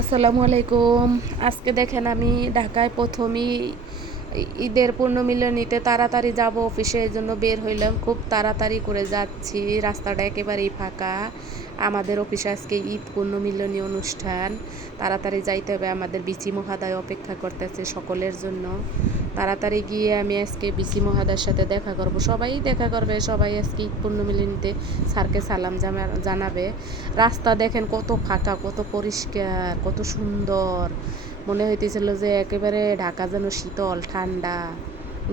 আসসালামু আলাইকুম। আজকে দেখেন আমি ঢাকায় প্রথমই ঈদের পূর্ণমিলনীতে তাড়াতাড়ি যাব অফিসে এই জন্য বের হইলাম। খুব তাড়াতাড়ি করে যাচ্ছি। রাস্তাটা একেবারেই ফাঁকা। আমাদের অফিসে আজকে ঈদ পূর্ণমিলনী অনুষ্ঠান। তাড়াতাড়ি যাইতে হবে। আমাদের বিচি মহাদায় অপেক্ষা করতেছে সকলের জন্য। তাড়াতাড়ি গিয়ে আমি আজকে বিসি মহাদার সাথে দেখা করব। সবাই দেখা করবে, সবাই আজকে ঈদ পূর্ণমিলনীতে স্যারকে সালাম জানা- জানাবে। রাস্তা দেখেন কত ফাঁকা, কত পরিষ্কার, কত সুন্দর। মনে হইতেছিল যে একেবারে ঢাকা যেন শীতল, ঠান্ডা।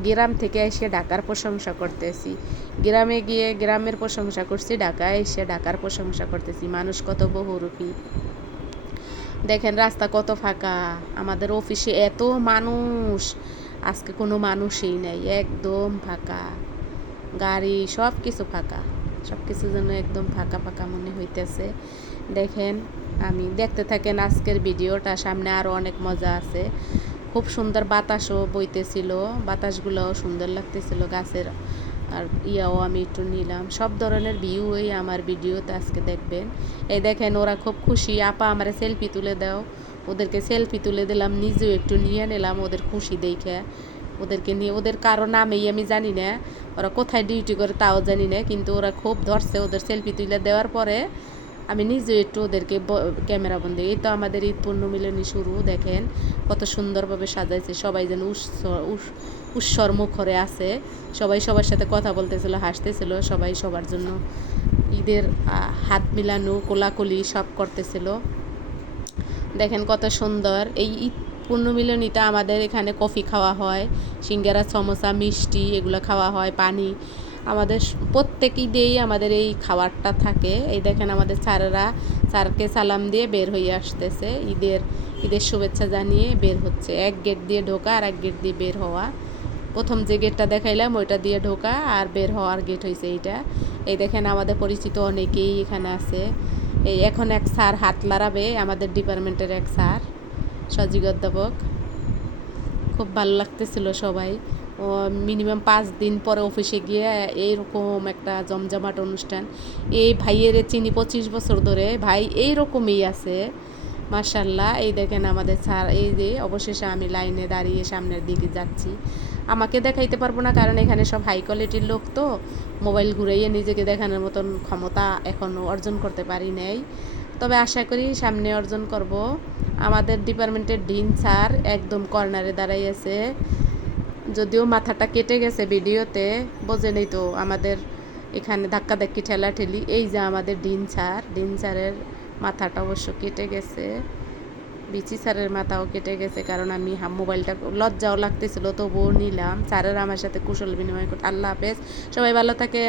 গ্রাম থেকে এসে ঢাকার প্রশংসা করতেছি। গ্রামে গিয়ে গ্রামের প্রশংসা করছি, ঢাকায় এসে ঢাকার প্রশংসা করতেছি। মানুষ কত বহুরূপী। দেখেন রাস্তা কত ফাঁকা। আমাদের অফিসে এত মানুষ। আজকে কোনো মানুষই নেই, একদম ফাঁকা। গাড়ি সব কিছু ফাঁকা। সব কিছু যেন একদম ফাঁকা ফাঁকা মনে হইতেছে। দেখেন, আমি দেখতে থাকেন আজকের ভিডিওটা, সামনে আরও অনেক মজা আছে। খুব সুন্দর বাতাসও বইতেছিল, বাতাসগুলোও সুন্দর লাগতেছিল গাছের, আর ইয়াও আমি একটু নিলাম। সব ধরনের ভিউই আমার ভিডিওতে আজকে দেখবেন। এই দেখেন, ওরা খুব খুশি। আপা, আমার সেলফি তুলে দাও। ওদেরকে সেলফি তুলে দিলাম, নিজেও একটু নিয়ে নিলাম ওদের খুশি দেখে। ওদেরকে নিয়ে, ওদের কারও নামেই আমি জানি না, ওরা কোথায় ডিউটি করে তাও জানি না, কিন্তু ওরা খুব ধরছে ওদের সেলফি তুলে দেওয়ার পরে আমি নিজেও একটু ওদেরকে ক্যামেরা বন্দি, এই তো আমাদের ঈদ পূর্ণমিলনী শুরু, দেখেন কত সুন্দরভাবে সাজাইছে, সবাই যেন উৎস- উৎস- উৎসর মুখরে আছে, সবাই সবার সাথে কথা বলতেছিল, হাসতেছিল, সবাই সবার জন্য ঈদের হাত মিলানো, কোলাকুলি সব করতেছিল। দেখেন কত সুন্দর। এই ঈদ পূর্ণমিলনীতে আমাদের এখানে কফি খাওয়া হয়, সিঙ্গারা, সমোসা, মিষ্টি এগুলো খাওয়া হয়, পানি। আমাদের প্রত্যেক ঈদেই আমাদের এই খাবারটা থাকে। এই দেখেন আমাদের স্যারেরা স্যারকে সালাম দিয়ে বের হয়ে আসতেছে। ঈদের ঈদের শুভেচ্ছা জানিয়ে বের হচ্ছে। এক গেট দিয়ে ঢোকা আর এক গেট দিয়ে বের হওয়া। প্রথম যে গেটটা দেখাইলাম ওইটা দিয়ে ঢোকা আর বের হওয়ার গেট হয়েছে এইটা। এই দেখেন আমাদের পরিচিত অনেকেই এখানে আছে। এই এখন এক স্যার হাত লাড়াবে আমাদের ডিপার্টমেন্টের এক স্যার সজিগ অধ্যাপক। খুব ভালো লাগতেছিল সবাই। ও মিনিমাম পাঁচ দিন পরে অফিসে গিয়ে এইরকম একটা জমজমাট অনুষ্ঠান। এই ভাইয়ের চিনি পঁচিশ বছর ধরে। ভাই এইরকমই আছে। মার্শাল্লাহ এই দেখেন আমাদের স্যার, এই যে অবশেষে আমি লাইনে দাঁড়িয়ে সামনের দিকে যাচ্ছি। আমাকে দেখাইতে পারব না, কারণ এখানে সব হাই কোয়ালিটির লোক তো। মোবাইল ঘুরাইয়ে নিজেকে দেখানোর মতন ক্ষমতা এখনও অর্জন করতে পারি নাই। তবে আশা করি সামনে অর্জন করব। আমাদের ডিপার্টমেন্টের ডিন স্যার একদম কর্নারে দাঁড়াইয়েছে। যদিও মাথাটা কেটে গেছে ভিডিওতে বোঝেনই তো আমাদের এখানে ধাক্কা ধাক্কি ঠেলা ঠেলি এই যে আমাদের ডিন স্যার, ডিন স্যারের মাথাটা অবশ্য কেটে গেছে। বিচি স্যারের মাথাও কেটে গেছে কারণ আমি মোবাইলটা লজ্জাও লাগতেছিল, তবুও নিলাম। স্যারের আমার সাথে কুশল বিনিময় করতে আল্লাহ হাফেজ। সবাই ভালো থাকে